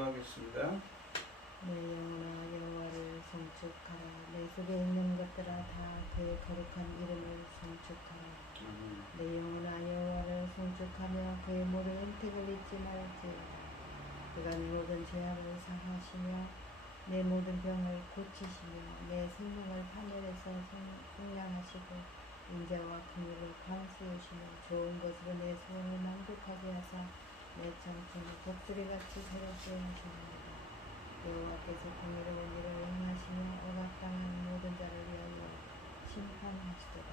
기도하겠습니다. 내 영혼아 여호와를 송축하라. 내 속에 있는 것들아 다 그의 거룩한 이름을 송축하라. 내 영혼아 여호와를 송축하며 그의 모든 은택을 잊지 말지어다. 그가 내 모든 죄악을 사하시며 내 모든 병을 고치시며 내 생명을 파멸해서 속량하시고 인자와 긍휼을 감수하시며 좋은 것으로 내 소원을 만족하게 하사 내 장춘을 독수리같이 새롭게 하시느니라. 여호와께서 긍휼로운 일을 행하시며 억압당하는 모든 자를 위하여 심판하시도다.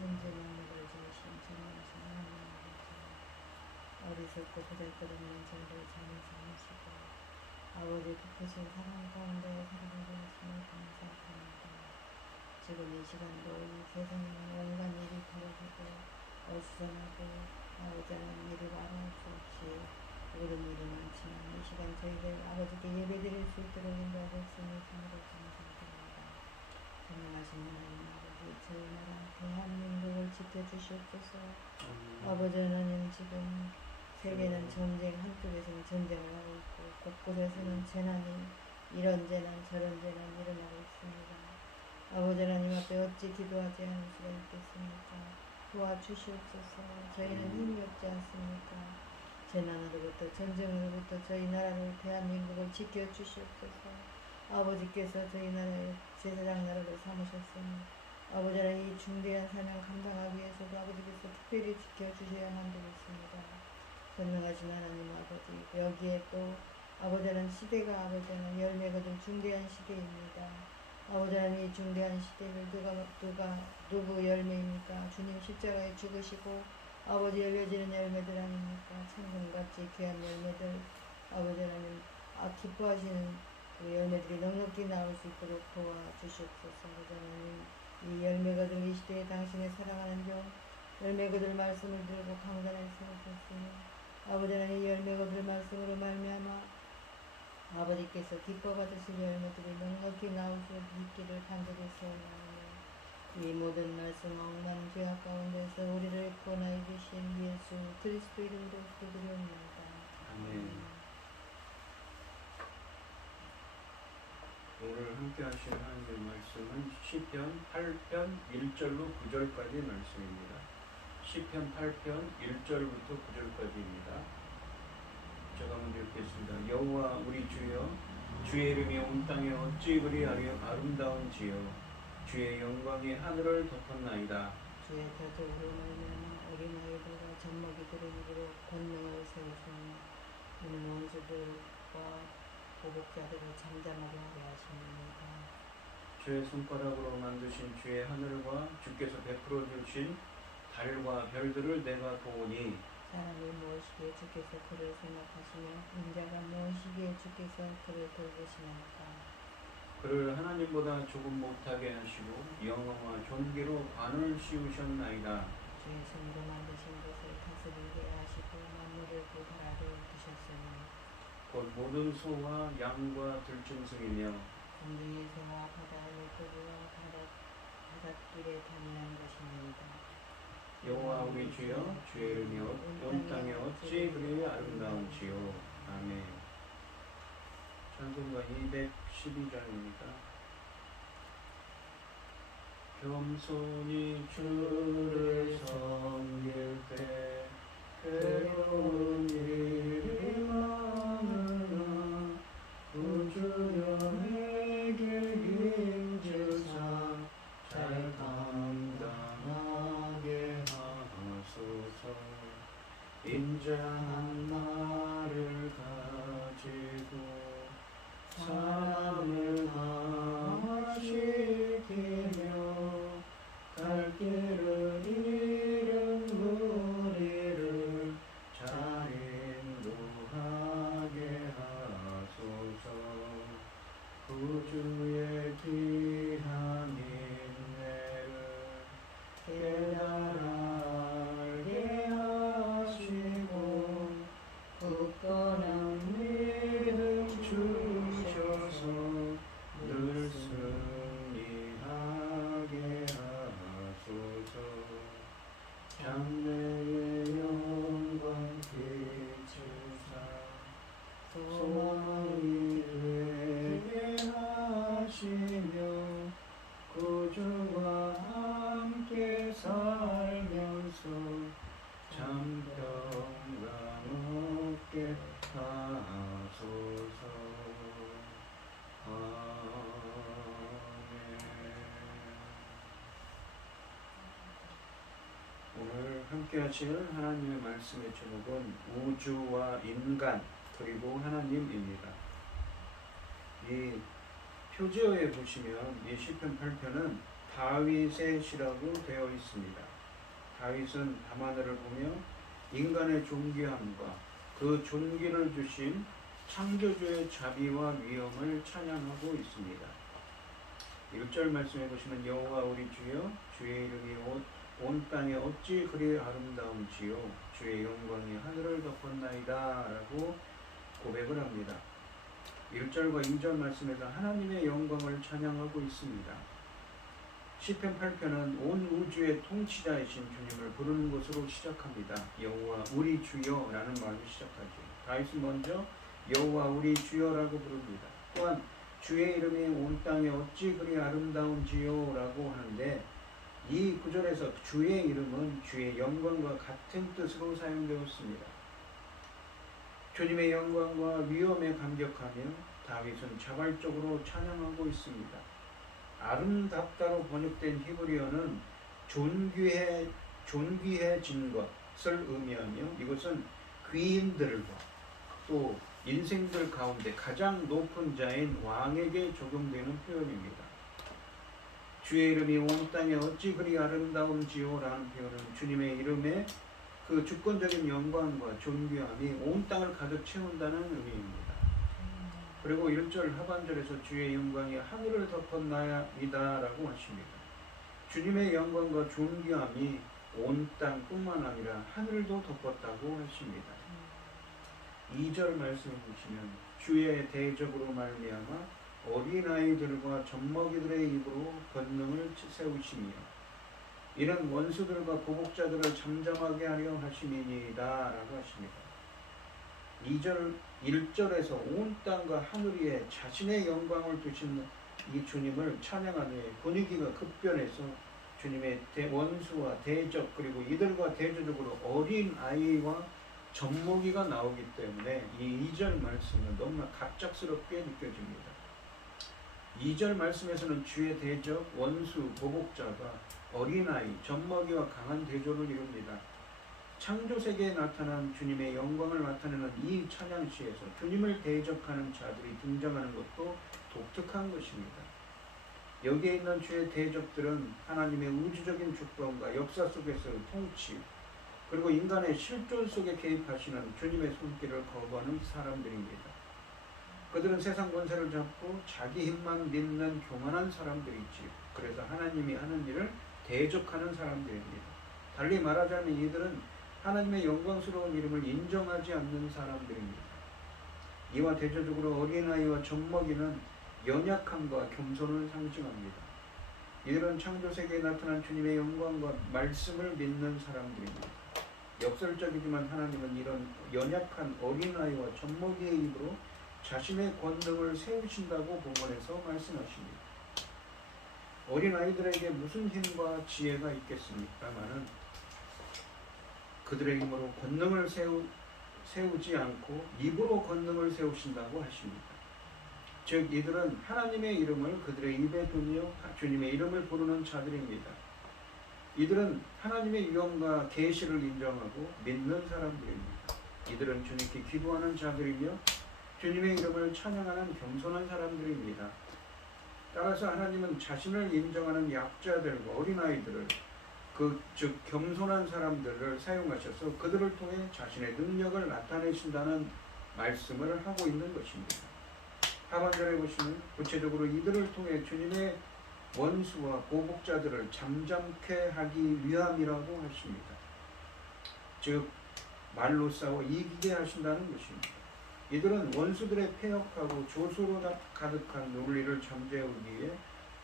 천지 만물을 지으신 전능하신 하나님 아버지, 어리석고 보잘것없는 저희를 잘 삼으시고 아버지 깊으신 사랑 가운데 살아가게 하심을 감사합니다. 지금 이 시간도 이 세상에 온갖 일이 벌어지고 어수선하고 아버지 하나님 일을 알아할 수 없이 모든 일이 많지만 이 시간 저희들 아버지께 예배드릴 수 있도록 인도하셨으니 참으로 감사드립니다. 전능하신 하나님 아버지, 저희 나라 대한민국을 지켜주시옵소서. 아버지 하나님, 지금 세계는 전쟁, 한쪽에서는 전쟁을 하고 있고 곳곳에서는 재난이 이런 재난 저런 재난 일어나고 있습니다. 아버지 하나님 앞에 어찌 기도하지 않을 수가 있겠습니까? 도와주시옵소서. 저희는 힘이 없지 않습니까? 재난으로부터 전쟁으로부터 저희 나라를 대한민국을 지켜주시옵소서. 아버지께서 저희 나라의 제사장 나라를 삼으셨으니 아버지 하나님 이 중대한 사명 감당하기 위해서도 아버지께서 특별히 지켜주셔야만 되겠습니다. 전능하신 하나님 아버지, 여기에 또 아버지 하나님 시대가 아버지 하나님 열매가 좀 중대한 시대입니다. 아버지 하나님 이 중대한 시대를 누구 열매입니까? 주님 십자가에 죽으시고 아버지 열려지는 열매들 아닙니까? 천금같이 귀한 열매들 아버지 하나님 기뻐하시는 그 열매들이 넉넉히 나올 수 있도록 도와주시옵소서. 아버지 하나님 이 열매가 될 이 시대에 당신의 사랑하는 종 열매가 될 말씀을 들고 강단에 세우셨으니 아버지 하나님 열매가 될 말씀으로 말미암아 아버지께서 기뻐 받으실 열매들이 넉넉히 나올 수 있기를 간절히 소원하오며 이 모든 말씀 억만 죄악 가운데서 우리를 구원하여 주신 예수 그리스도 이름으로 기도드리옵나이다. 아멘. 오늘 함께 하실 하나님의 말씀은 시편 8편 1절로 9절까지 말씀입니다. 시편 8편 1절부터 9절까지입니다. 제가 먼저 읽겠습니다. 여호와 우리 주여, 주의 이름이 온 땅에 어찌 그리 아름다운지요. 주의 영광이 하늘을 덮었나이다. 주의 저주로 말미암아 어린아이들과 젖먹이들의 입으로 권능을 세우시니 이는 원수들과 보복자들을 잠잠하게 하게 하십니다. 주의 손가락으로 만드신 주의 하늘과 주께서 베풀어 주신 달과 별들을 내가 보니 사람이 무엇이기에 주께서 그를 생각하시며 인자가 무엇이기에 주께서 그를 돌보시나이까. 그를 하나님보다 조금 못하게 하시고 영광과 존귀로 관을 씌우셨나이다. 주의 손으로 만드신 것을 다스리게 하시고 만물을 그 발 아래 두셨으니 곧 모든 소와 양과 들짐승이며 공중의 새와 바다 물고기와 바닷길에 다니는 것입니다. 여호와 우리 주여, 주의 이름이 온 땅에 어찌 그리 아름다운지요. 아멘. 찬송가 212장입니다. 겸손히 주를 섬길 때 괴로운 일이 많으나 구주여 내게 힘주사 잘 감당하게 하소서. 인자한 나를 가지고 사람을 감화시키며 갈 길을 잃은 무리를 잘 인도하게 하소서. 구주의 귀한 인내를 깨달아 알게 하시고 굳건한 믿음 주셔서 늘 승리하게 하소서. 장래의 영광 비추사 함께 하실 하나님의 말씀의 제목은 우주와 인간 그리고 하나님입니다. 이 표지어에 보시면 이 시편 8편은 다윗의 시라고 되어 있습니다. 다윗은 밤하늘을 보며 인간의 존귀함과 그 존귀를 주신 창조주의 자비와 위엄을 찬양하고 있습니다. 1절 말씀해 보시면 여호와 우리 주여 주의 이름이 온 땅에 어찌 그리 아름다운지요 주의 영광이 하늘을 덮었나이다 라고 고백을 합니다. 1절과 2절 말씀에서 하나님의 영광을 찬양하고 있습니다. 시편 8편은 온 우주의 통치자이신 주님을 부르는 것으로 시작합니다. 여호와 우리 주여라는 말로 시작하죠. 다윗은 먼저 여호와 우리 주여라고 부릅니다. 또한 주의 이름이 온 땅에 어찌 그리 아름다운지요 라고 하는데 이 구절에서 주의 이름은 주의 영광과 같은 뜻으로 사용되었습니다. 주님의 영광과 위엄에 감격하며 다윗은 자발적으로 찬양하고 있습니다. 아름답다로 번역된 히브리어는 존귀해진 것을 의미하며 이것은 귀인들과 또 인생들 가운데 가장 높은 자인 왕에게 적용되는 표현입니다. 주의 이름이 온 땅에 어찌 그리 아름다운지요 라는 표현은 주님의 이름의 그 주권적인 영광과 존귀함이 온 땅을 가득 채운다는 의미입니다. 그리고 1절 하반절에서 주의 영광이 하늘을 덮었나이다 라고 하십니다. 주님의 영광과 존귀함이 온 땅뿐만 아니라 하늘도 덮었다고 하십니다. 2절 말씀을 보시면 주의 대적으로 말미암아 어린아이들과 젖먹이들의 입으로 권능을 세우시며 이는 원수들과 보복자들을 잠잠하게 하려 하심이니이다 라고 하십니다. 1절에서 온 땅과 하늘 위에 자신의 영광을 두신 이 주님을 찬양하되 분위기가 급변해서 주님의 원수와 대적 그리고 이들과 대조적으로 어린 아이와 젖먹이가 나오기 때문에 이 2절 말씀은 너무나 갑작스럽게 느껴집니다. 2절 말씀에서는 주의 대적, 원수, 보복자가 어린아이, 젖먹이와 강한 대조를 이룹니다. 창조세계에 나타난 주님의 영광을 나타내는 이 찬양시에서 주님을 대적하는 자들이 등장하는 것도 독특한 것입니다. 여기에 있는 주의 대적들은 하나님의 우주적인 주권과 역사 속에서의 통치 그리고 인간의 실존 속에 개입하시는 주님의 손길을 거부하는 사람들입니다. 그들은 세상 권세를 잡고 자기 힘만 믿는 교만한 사람들이지요. 그래서 하나님이 하는 일을 대적하는 사람들입니다. 달리 말하자면 이들은 하나님의 영광스러운 이름을 인정하지 않는 사람들입니다. 이와 대조적으로 어린아이와 젖먹이는 연약함과 겸손을 상징합니다. 이들은 창조세계에 나타난 주님의 영광과 말씀을 믿는 사람들입니다. 역설적이지만 하나님은 이런 연약한 어린아이와 젖먹이의 입으로 자신의 권능을 세우신다고 본문에서 말씀하십니다. 어린아이들에게 무슨 힘과 지혜가 있겠습니까마는 그들의 힘으로 권능을 세우지 않고 입으로 권능을 세우신다고 하십니다. 즉 이들은 하나님의 이름을 그들의 입에 두며 주님의 이름을 부르는 자들입니다. 이들은 하나님의 위엄과 계시를 인정하고 믿는 사람들입니다. 이들은 주님께 기도하는 자들이며 주님의 이름을 찬양하는 겸손한 사람들입니다. 따라서 하나님은 자신을 인정하는 약자들과 어린아이들을 즉 겸손한 사람들을 사용하셔서 그들을 통해 자신의 능력을 나타내신다는 말씀을 하고 있는 것입니다. 하반절에 보시면 구체적으로 이들을 통해 주님의 원수와 보복자들을 잠잠케 하기 위함이라고 하십니다. 즉 말로 싸워 이기게 하신다는 것입니다. 이들은 원수들의 폐역하고 조소로 가득한 논리를 잠재우기 위해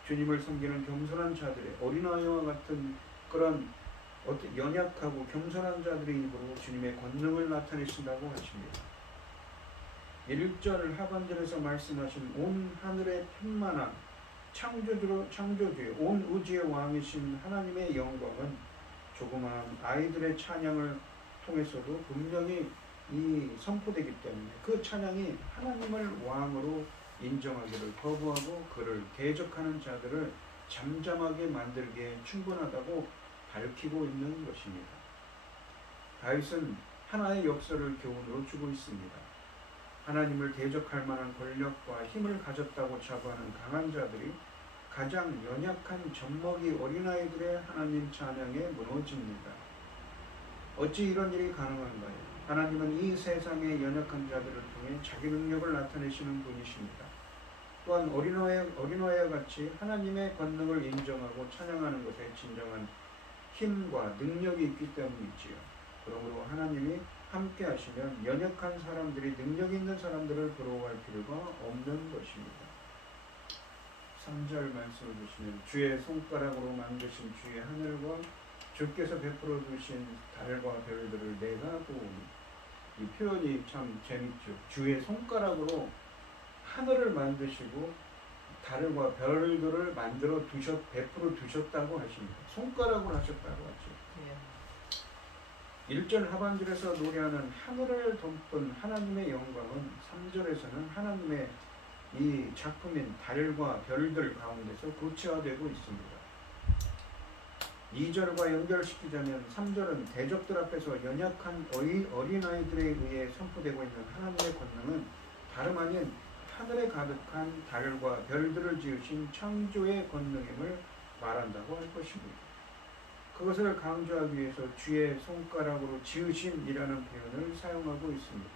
주님을 섬기는 겸손한 자들의 어린아이와 같은 그런 연약하고 겸손한 자들의 입으로 주님의 권능을 나타내신다고 하십니다. 1절 하반절에서 말씀하신 온 하늘의 편만한 창조주의 온 우주의 왕이신 하나님의 영광은 조그마한 아이들의 찬양을 통해서도 분명히 선포되기 때문에 그 찬양이 하나님을 왕으로 인정하기를 거부하고 그를 대적하는 자들을 잠잠하게 만들기에 충분하다고 밝히고 있는 것입니다. 다윗은 하나의 역사를 교훈으로 주고 있습니다. 하나님을 대적할 만한 권력과 힘을 가졌다고 자부하는 강한 자들이 가장 연약한 젖먹이 어린아이들의 하나님 찬양에 무너집니다. 어찌 이런 일이 가능한가요? 하나님은 이 세상의 연약한 자들을 통해 자기 능력을 나타내시는 분이십니다. 또한 어린아이와 같이 하나님의 권능을 인정하고 찬양하는 것에 진정한 힘과 능력이 있기 때문이지요. 그러므로 하나님이 함께 하시면 연약한 사람들이 능력 있는 사람들을 부러워할 필요가 없는 것입니다. 3절 말씀을 보시면 주의 손가락으로 만드신 주의 하늘과 주께서 베풀어 두신 달과 별들을 내가 보오니. 이 표현이 참 재밌죠. 주의 손가락으로 하늘을 만드시고 달과 별들을 베풀어 두셨다고 하십니다. 손가락으로 하셨다고 하죠. 1절 하반절에서 노래하는 하늘을 덮은 하나님의 영광은 3절에서는 하나님의 이 작품인 달과 별들 가운데서 구체화되고 있습니다. 2절과 연결시키자면 3절은 대적들 앞에서 연약한 어린아이들에 의해 선포되고 있는 하나님의 권능은 다름 아닌 하늘에 가득한 달과 별들을 지으신 창조의 권능임을 말한다고 할 것입니다. 그것을 강조하기 위해서 주의 손가락으로 지으신이라는 표현을 사용하고 있습니다.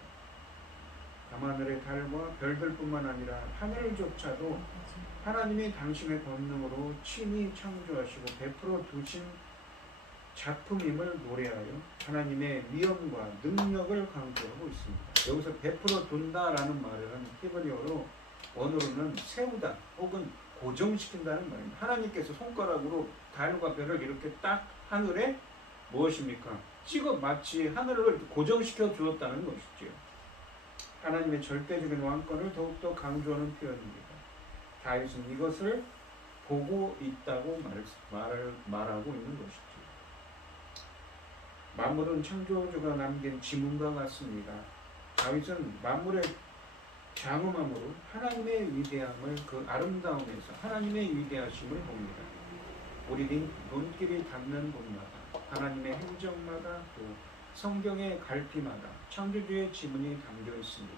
밤하늘의 달과 별들뿐만 아니라 하늘조차도 하나님이 당신의 권능으로 친히 창조하시고 베풀어 두신 작품임을 노래하여 하나님의 위엄과 능력을 강조하고 있습니다. 여기서 베풀어 둔다라는 말은 히브리어로 원어로는 세우다 혹은 고정시킨다는 말입니다. 하나님께서 손가락으로 달과 별을 이렇게 딱 하늘에 무엇입니까? 찍어 마치 하늘을 고정시켜 주었다는 것이지요. 하나님의 절대적인 왕권을 더욱더 강조하는 표현입니다. 다윗은 이것을 보고 있다고 말하고 있는 것이죠. 만물은 창조주가 남긴 지문과 같습니다. 다윗은 만물의 장엄함으로 하나님의 위대함을 그 아름다움에서 하나님의 위대하심을 봅니다. 우리 눈길이 닿는 곳마다 하나님의 행정마다 또 성경의 갈피마다 창조주의 지문이 담겨 있습니다.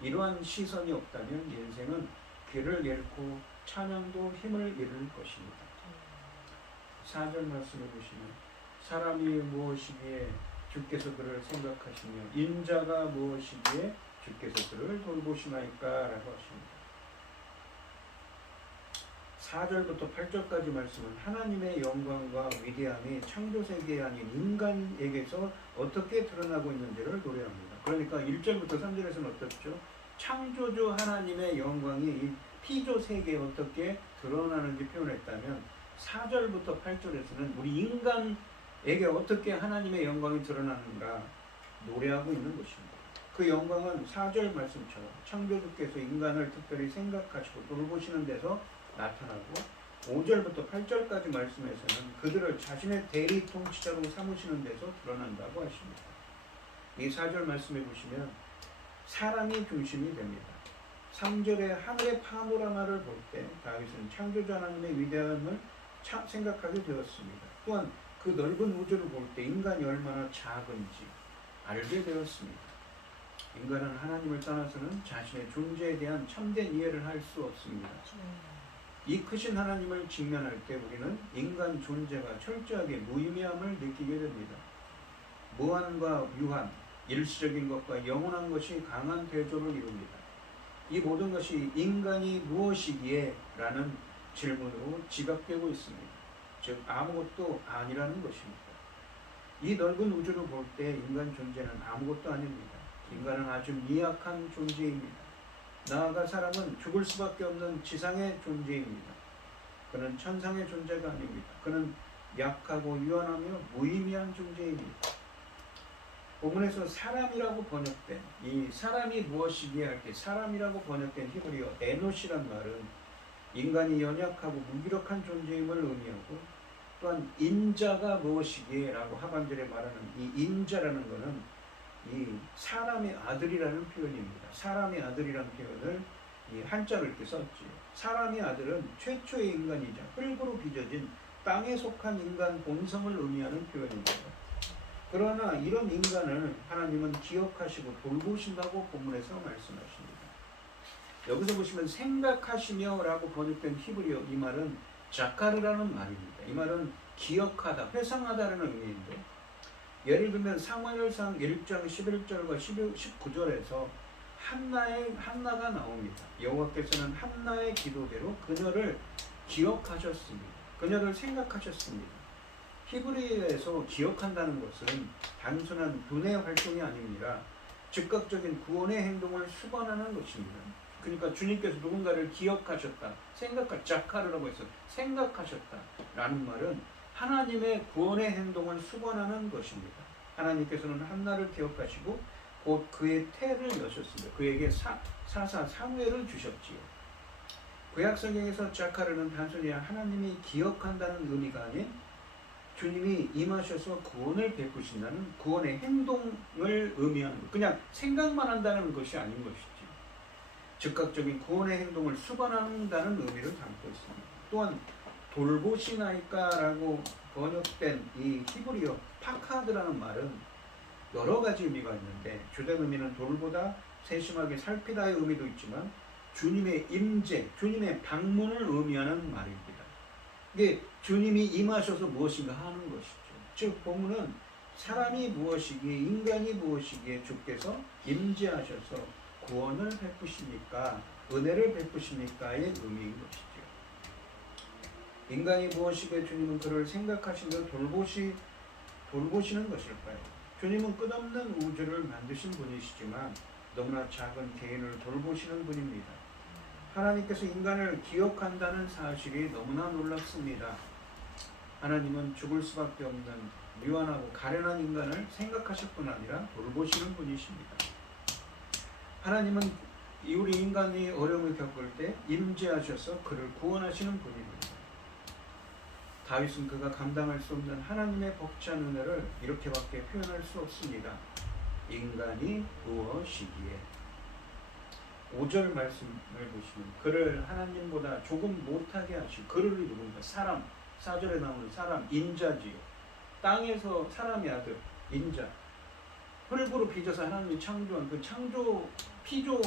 이러한 시선이 없다면 인생은 귀를 잃고 찬양도 힘을 잃을 것입니다. 4절 말씀을 보시면 사람이 무엇이기에 주께서 그를 생각하시며 인자가 무엇이기에 주께서 그를 돌보시나이까 라고 하십니다. 4절부터 8절까지 말씀은 하나님의 영광과 위대함이 창조세계에 아닌 인간에게서 어떻게 드러나고 있는지를 노래합니다. 그러니까 1절부터 3절에서는 어떻죠? 창조주 하나님의 영광이 이 피조세계에 어떻게 드러나는지 표현했다면 4절부터 8절에서는 우리 인간에게 어떻게 하나님의 영광이 드러나는가 노래하고 있는 것입니다. 그 영광은 4절 말씀처럼 창조주께서 인간을 특별히 생각하시고 돌보시는 데서 나타나고 5절부터 8절까지 말씀에서는 그들을 자신의 대리 통치자로 삼으시는 데서 드러난다고 하십니다. 이 4절 말씀해 보시면 사람이 중심이 됩니다. 3절의 하늘의 파노라마를 볼 때 다윗은 창조주 하나님의 위대함을 생각하게 되었습니다. 또한 그 넓은 우주를 볼 때 인간이 얼마나 작은지 알게 되었습니다. 인간은 하나님을 떠나서는 자신의 존재에 대한 참된 이해를 할 수 없습니다. 이 크신 하나님을 직면할 때 우리는 인간 존재가 철저하게 무의미함을 느끼게 됩니다. 무한과 유한, 일시적인 것과 영원한 것이 강한 대조를 이룹니다. 이 모든 것이 인간이 무엇이기에? 라는 질문으로 지각되고 있습니다. 즉 아무것도 아니라는 것입니다. 이 넓은 우주를 볼 때 인간 존재는 아무것도 아닙니다. 인간은 아주 미약한 존재입니다. 나아가 사람은 죽을 수밖에 없는 지상의 존재입니다. 그는 천상의 존재가 아닙니다. 그는 약하고 유한하며 무의미한 존재입니다. 본문에서 사람이라고 번역된 이 사람이 무엇이기에 할 때 사람이라고 번역된 히브리어 에노시란 말은 인간이 연약하고 무기력한 존재임을 의미하고 또한 인자가 무엇이기에 라고 하반절에 말하는 이 인자라는 것은 이 사람의 아들이라는 표현입니다. 사람의 아들이라는 표현을 이 한자로 이렇게 썼지요. 사람의 아들은 최초의 인간이자 흙으로 빚어진 땅에 속한 인간 본성을 의미하는 표현입니다. 그러나 이런 인간을 하나님은 기억하시고 돌보신다고 본문에서 말씀하십니다. 여기서 보시면 생각하시며 라고 번역된 히브리어 이 말은 자카르라는 말입니다. 이 말은 기억하다, 회상하다라는 의미인데, 예를 들면 사무엘상 1장 11절과 19절에서 한나가 나옵니다. 여호와께서는 한나의 기도대로 그녀를 기억하셨습니다. 그녀를 생각하셨습니다. 히브리어에서 기억한다는 것은 단순한 두뇌 활동이 아닙니다. 즉각적인 구원의 행동을 수반하는 것입니다. 그러니까 주님께서 누군가를 기억하셨다, 자카르라고 해서 생각하셨다라는 말은 하나님의 구원의 행동을 수반하는 것입니다. 하나님께서는 한나를 기억하시고 곧 그의 태를 여셨습니다. 그에게 사무엘을 주셨지요. 구약 성경에서 자카르는 단순히 하나님이 기억한다는 의미가 아닌 주님이 임하셔서 구원을 베푸신다는 구원의 행동을 의미하는 것. 그냥 생각만 한다는 것이 아닌 것이죠. 즉각적인 구원의 행동을 수반한다는 의미를 담고 있습니다. 또한 돌보시나이까라고 번역된 이 히브리어 파카드라는 말은 여러 가지 의미가 있는데, 주된 의미는 돌보다, 세심하게 살피다의 의미도 있지만 주님의 임재, 주님의 방문을 의미하는 말입니다. 이게 주님이 임하셔서 무엇인가 하는 것이죠. 즉 본문은 사람이 무엇이기에, 인간이 무엇이기에 주께서 임재하셔서 구원을 베푸십니까, 은혜를 베푸십니까의 의미인 것이죠. 인간이 무엇이기에 주님은 그를 생각하시며 돌보시는 것일까요? 주님은 끝없는 우주를 만드신 분이시지만 너무나 작은 개인을 돌보시는 분입니다. 하나님께서 인간을 기억한다는 사실이 너무나 놀랍습니다. 하나님은 죽을 수밖에 없는 미완하고 가련한 인간을 생각하실 뿐 아니라 돌보시는 분이십니다. 하나님은 우리 인간이 어려움을 겪을 때 임재하셔서 그를 구원하시는 분입니다. 다윗은 그가 감당할 수 없는 하나님의 벅찬 은혜를 이렇게밖에 표현할 수 없습니다. 인간이 무엇이기에. 5절 말씀을 보시면 그를 하나님보다 조금 못하게 하시고, 그를 누군가? 사람. 4절에 나오는 사람, 인자지요. 땅에서 사람의 아들, 인자. 흙으로 빚어서 하나님이 창조한 그 피조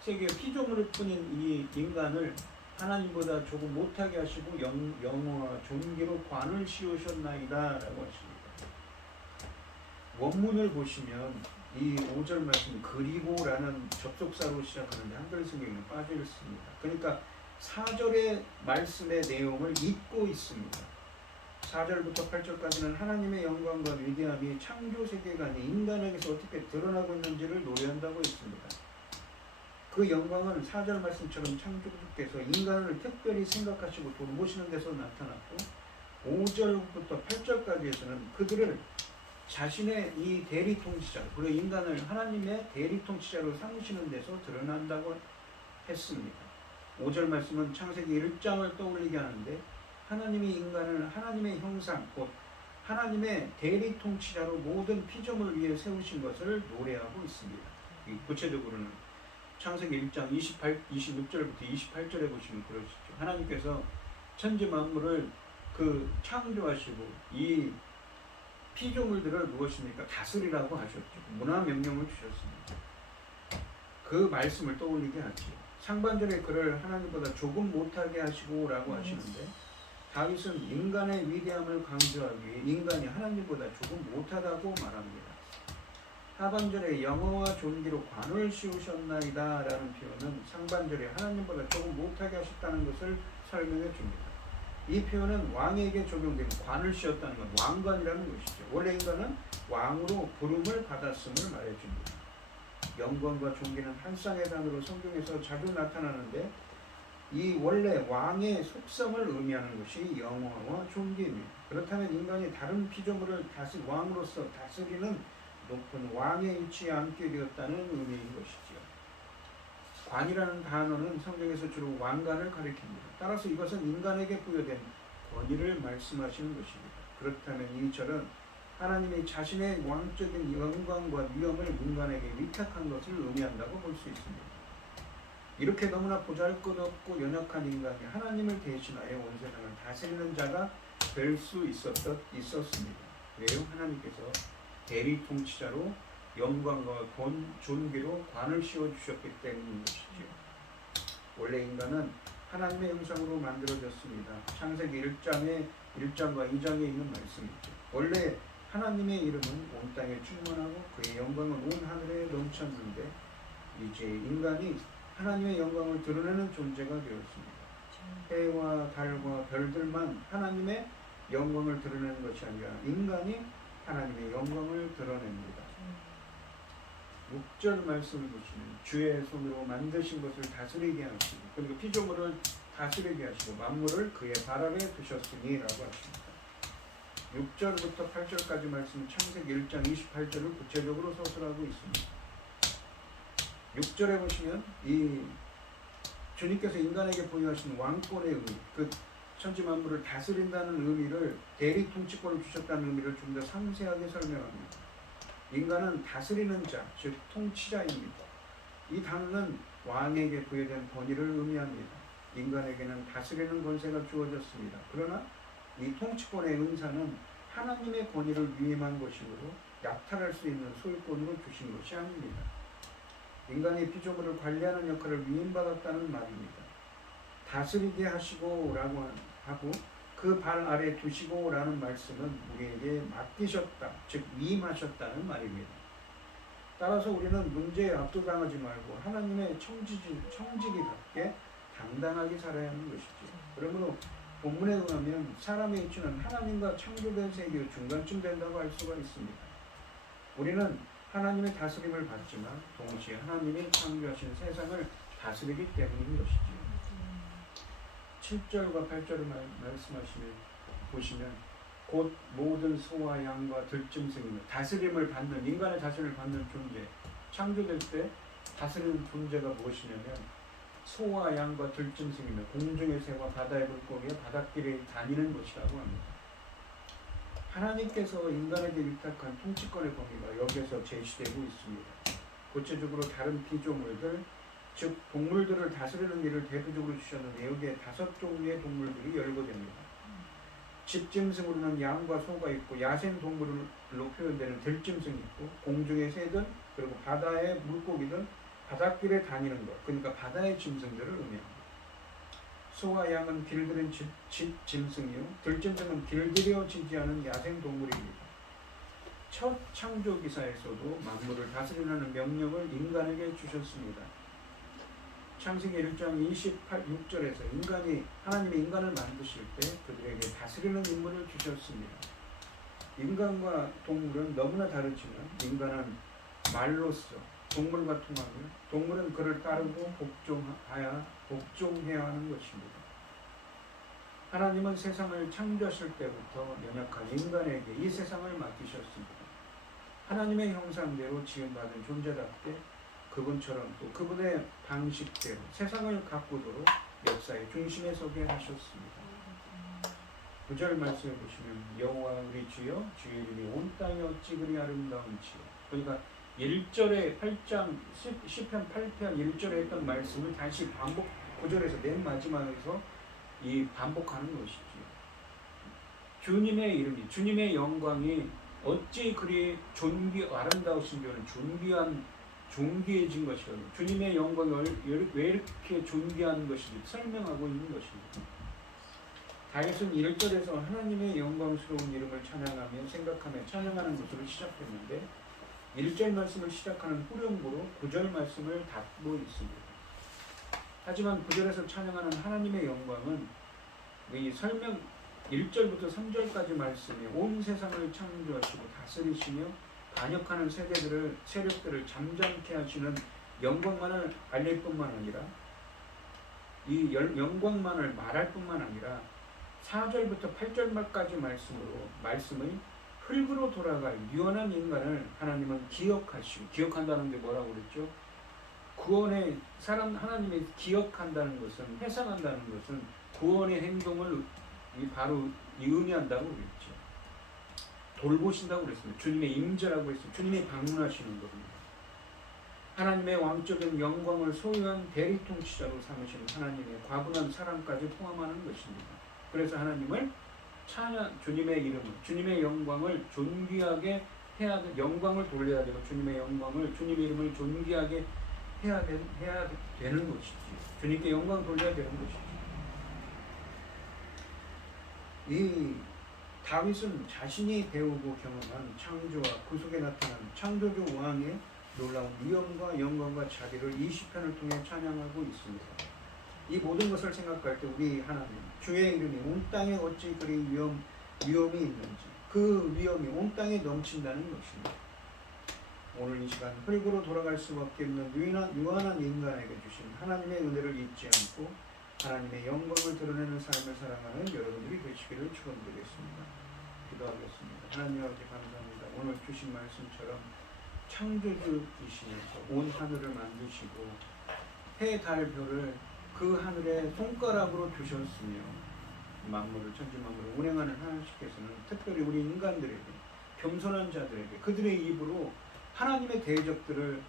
세계 피조물을 뿐인 이 인간을 하나님보다 조금 못하게 하시고 영어와 존귀로 관을 씌우셨나이다 라고 하십니다. 원문을 보시면 이 5절 말씀 그리고라는 접속사로 시작하는데 한글 성경에는 빠져 있습니다. 그러니까 4절의 말씀의 내용을 잊고 있습니다. 4절부터 8절까지는 하나님의 영광과 위대함이 창조 세계관이 인간에게서 어떻게 드러나고 있는지를 노래한다고 했습니다. 그 영광은 4절 말씀처럼 창조주께서 인간을 특별히 생각하시고 돌보시는 데서 나타났고, 5절부터 8절까지에서는 그들을 자신의 이 대리통치자, 그리고 인간을 하나님의 대리통치자로 삼으시는 데서 드러난다고 했습니다. 5절 말씀은 창세기 1장을 떠올리게 하는데, 하나님이 인간을 하나님의 형상, 곧 하나님의 대리통치자로 모든 피조물 위에 세우신 것을 노래하고 있습니다. 구체적으로는 창세기 1장 26절부터 28절에 보시면 그러시죠. 하나님께서 천지 만물을 창조하시고 이 피조물들을 무엇입니까? 다스리라고 하셨죠. 문화 명령을 주셨습니다. 그 말씀을 떠올리게 하죠. 상반절에 그를 하나님보다 조금 못하게 하시고 라고 하시는데, 다윗은 인간의 위대함을 강조하기 위해 인간이 하나님보다 조금 못하다고 말합니다. 하반절에 영어와 존귀로 관을 씌우셨나이다 라는 표현은 상반절에 하나님보다 조금 못하게 하셨다는 것을 설명해 줍니다. 이 표현은 왕에게 적용된 관을 씌웠다는 건 왕관이라는 것이죠. 원래 인간은 왕으로 부름을 받았음을 말해줍니다. 영광과 존귀는 한 쌍의 단어로 성경에서 자주 나타나는데, 이 원래 왕의 속성을 의미하는 것이 영화와 존귀입니다. 그렇다면 인간이 다른 피조물을 왕으로서 다스리는 높은 왕의 위치에 앉게 되었다는 의미인 것이지요. 관이라는 단어는 성경에서 주로 왕관을 가리킵니다. 따라서 이것은 인간에게 부여된 권위를 말씀하시는 것입니다. 그렇다면 이 절은 하나님이 자신의 왕적인 영광과 위엄을 인간에게 위탁한 것을 의미한다고 볼 수 있습니다. 이렇게 너무나 보잘것없고 연약한 인간이 하나님을 대신하여 온 세상을 다스리는 자가 될 수 있었습니다. 왜요? 하나님께서 대리 통치자로 영광과 존귀로 관을 씌워주셨기 때문인 것이죠. 원래 인간은 하나님의 형상으로 만들어졌습니다. 창세기 1장과 2장에 있는 말씀이죠. 원래 하나님의 이름은 온 땅에 충만하고 그의 영광은 온 하늘에 넘쳤는데 이제 인간이 하나님의 영광을 드러내는 존재가 되었습니다. 해와 달과 별들만 하나님의 영광을 드러내는 것이 아니라 인간이 하나님의 영광을 드러냅니다. 6절 말씀을 보시면 주의 손으로 만드신 것을 다스리게 하시고 그리고 피조물을 다스리게 하시고 만물을 그의 발 아래 두셨으니 라고 하십니다. 6절부터 8절까지 말씀은 창세기 1장 28절을 구체적으로 서술하고 있습니다. 6절에 보시면 이 주님께서 인간에게 보유하신 왕권의 의미, 그 천지 만물을 다스린다는 의미를 대리 통치권을 주셨다는 의미를 좀 더 상세하게 설명합니다. 인간은 다스리는 자, 즉 통치자입니다. 이 단어는 왕에게 부여된 권위를 의미합니다. 인간에게는 다스리는 권세가 주어졌습니다. 그러나 이 통치권의 은사는 하나님의 권위를 위임한 것이므로 약탈할 수 있는 소유권으로 주신 것이 아닙니다. 인간이 피조물을 관리하는 역할을 위임받았다는 말입니다. 다스리게 하시고 라고 하고 그 발 아래 두시고 라는 말씀은 우리에게 맡기셨다, 즉 위임하셨다는 말입니다. 따라서 우리는 문제에 압도당하지 말고 하나님의 청지기답게 당당하게 살아야 하는 것이죠. 그러므로 본문에 의하면 사람의 이치는 하나님과 창조된 세계의 중간쯤 된다고 할 수가 있습니다. 우리는 하나님의 다스림을 받지만 동시에 하나님이 창조하신 세상을 다스리기 때문인 것이죠. 7절과 8절을 말씀하시면 보시면 곧 모든 소와 양과 들짐승이며 다스림을 받는 인간의 다스림을 받는 존재 창조될 때 다스리는 존재가 무엇이냐면 소와 양과 들짐승이며 공중의 새와 바다의 물고기와 바닷길에 다니는 것이라고 합니다. 하나님께서 인간에게 위탁한 통치권의 범위가 여기에서 제시되고 있습니다. 구체적으로 다른 피조물들, 즉 동물들을 다스리는 일을 대표적으로 주셨는데 여기에 5종류의 동물들이 열거됩니다. 집짐승으로는 양과 소가 있고 야생동물로 표현되는 들짐승이 있고 공중의 새들 그리고 바다의 물고기들 바닷길에 다니는 것, 그러니까 바다의 짐승들을 의미합니다. 소와 양은 길들인 집짐승이요 들짐승은 길들여지지 않은 야생동물입니다. 첫 창조기사에서도 만물을 다스리라는 명령을 인간에게 주셨습니다. 창세기 1장 26절에서 하나님이 인간을 만드실 때 그들에게 다스리는 임무를 주셨습니다. 인간과 동물은 너무나 다르지만 인간은 말로써 동물과 통하며 동물은 그를 따르고 복종해야 하는 것입니다. 하나님은 세상을 창조하실 때부터 연약한 인간에게 이 세상을 맡기셨습니다. 하나님의 형상대로 지음받은 존재답게 그분처럼 또 그분의 방식대로 세상을 가꾸도록 역사의 중심에 서게 하셨습니다. 9절 말씀을 보시면 여호와 우리 주여 주의 이름이 온 땅에 어찌 그리 아름다운지요. 그러니까 1절에 8장 시편 8편 1절에 했던 말씀을 다시 반복 9절에서 맨 마지막에서 이 반복하는 것이죠. 주님의 이름이 주님의 영광이 어찌 그리 아름다우신지는 존귀해진 것이거든요. 주님의 영광이 왜 이렇게 존귀한 것인지 설명하고 있는 것입니다. 다윗은 1절에서 하나님의 영광스러운 이름을 찬양하며 생각하며 찬양하는 것으로 시작했는데 1절 말씀을 시작하는 후렴구로 9절 말씀을 닫고 있습니다. 하지만 9절에서 찬양하는 하나님의 영광은 이 설명 1절부터 3절까지 말씀에 온 세상을 창조하시고 다스리시며 반역하는 세력들을 잠잠케 하시는 영광만을 알릴 뿐만 아니라 이 영광만을 말할 뿐만 아니라 4절부터 8절까지 말씀의 흙으로 돌아갈 유한한 인간을 하나님은 기억한다는 게 뭐라고 그랬죠? 구원의 하나님이 기억한다는 것은 회상한다는 것은 구원의 행동을 바로 의미한다고 그랬죠. 돌보신다고 그랬습니다. 주님의 임재라고 했습니다. 주님이 방문하시는 겁니다. 하나님의 왕적인 영광을 소유한 대리 통치자로 삼으신 하나님의 과분한 사랑까지 포함하는 것입니다. 그래서 하나님을 주님의 이름을, 주님의 영광을 존귀하게 해야 영광을 돌려야 되고 주님의 영광을 주님의 이름을 존귀하게 해야 되는 것이지. 주님께 영광 돌려야 되는 것이지. 이 다윗은 자신이 배우고 경험한 창조와 그 속에 나타난 창조주 왕의 놀라운 위엄과 영광과 자비를 이 시편을 통해 찬양하고 있습니다. 이 모든 것을 생각할 때 우리 하나님, 주의 이름이 온 땅에 어찌 그리 위엄이 있는지, 그 위엄이 온 땅에 넘친다는 것입니다. 오늘 이 시간 흙으로 돌아갈 수밖에 없는 유한한 인간에게 주신 하나님의 은혜를 잊지 않고 하나님의 영광을 드러내는 삶을 살아가는 여러분들이 되시기를 축원드리겠습니다. 기도하겠습니다. 하나님 아버지 감사합니다. 오늘 주신 말씀처럼 창조주이시면서 온 하늘을 만드시고 해, 달, 별을 그 하늘에 손가락으로 두셨으며 만물을 천지 만물을 운행하는 하나님께서는 특별히 우리 인간들에게 겸손한 자들에게 그들의 입으로 하나님의 대적들을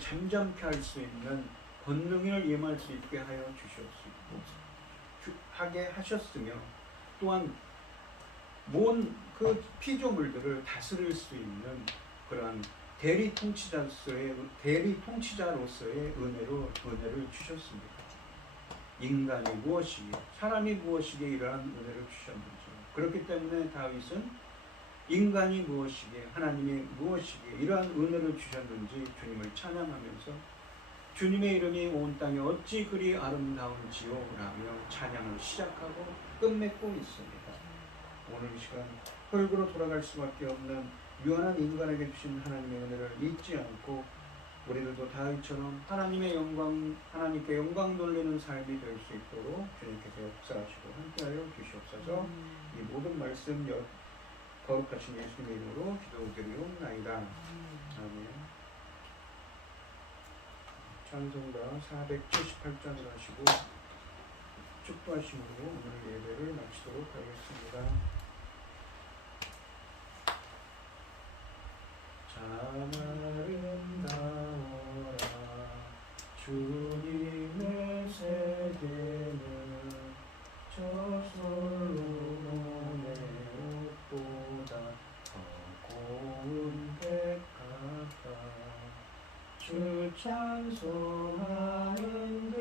잠잠케 할 수 있는 권능을 임할 수 있게 하여 하게 하셨으며 또한 그 피조물들을 다스릴 수 있는 그러한 대리 통치자로서의 은혜를 주셨습니다. 인간이 무엇이기에 사람이 무엇이기에 이러한 은혜를 주셨는지 그렇기 때문에 다윗은 인간이 무엇이기에 하나님이 무엇이기에 이러한 은혜를 주셨는지 주님을 찬양하면서 주님의 이름이 온 땅에 어찌 그리 아름다운지요 라며 찬양을 시작하고 끝맺고 있습니다. 오늘 이 시간 흙으로 돌아갈 수밖에 없는 유한한 인간에게 주신 하나님의 은혜를 잊지 않고 우리들도 다윗처럼 하나님께 영광 돌리는 삶이 될 수 있도록 주님께서 역사하시고 함께하여 주시옵소서. 이 모든 말씀 거룩하신 예수님의 이름으로 기도드리옵나이다. 아멘. 찬송가 478장을 하시고 축도하심으로 오늘 예배를 마치도록 하겠습니다. 참 아름다워라 주님의 세계는 저 솔로몬의 옷보다 더 고운 백 같아 주 찬송하는 듯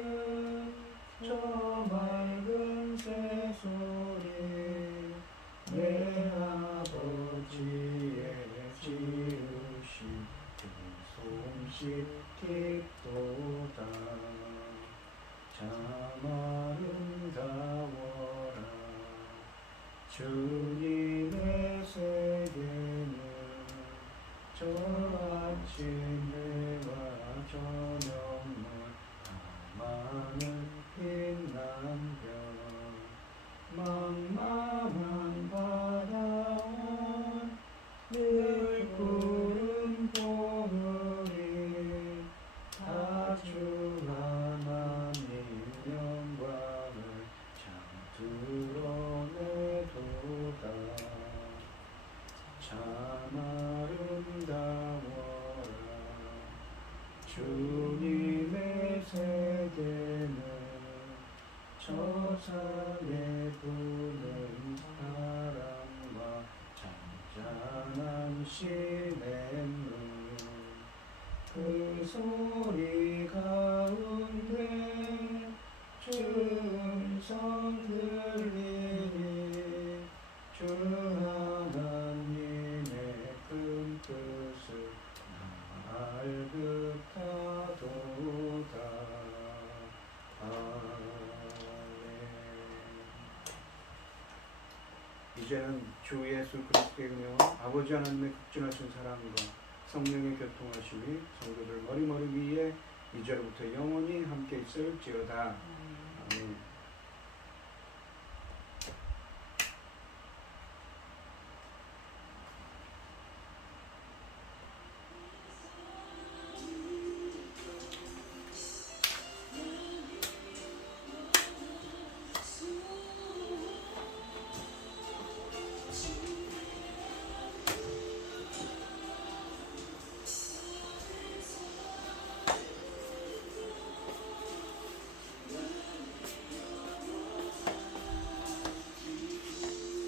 저 맑은 새소리 내 아버지의 지으신 그 솜씨 깊도다 참 아름다워라 주님의 세계는 저 아침 해와 저녁물 많은 빛난 별 망망한 바다와 늘 구름 보물이 다 주 하나님 영광을 참 드러내도다 참 아름다워라 주님의 세계는 저 산에 부는 바람과 잔잔한 시냇물 그 소리 가운데 주 음성 들리니 주 하나님의 큰 뜻을 알듯하도다. 이제는 주 예수 그리스도의 은혜와 아버지 하나님의 극진하신 사랑과 성령의 교통하심이 성도들 머리머리 위에 이제로부터 영원히 함께 있을지어다.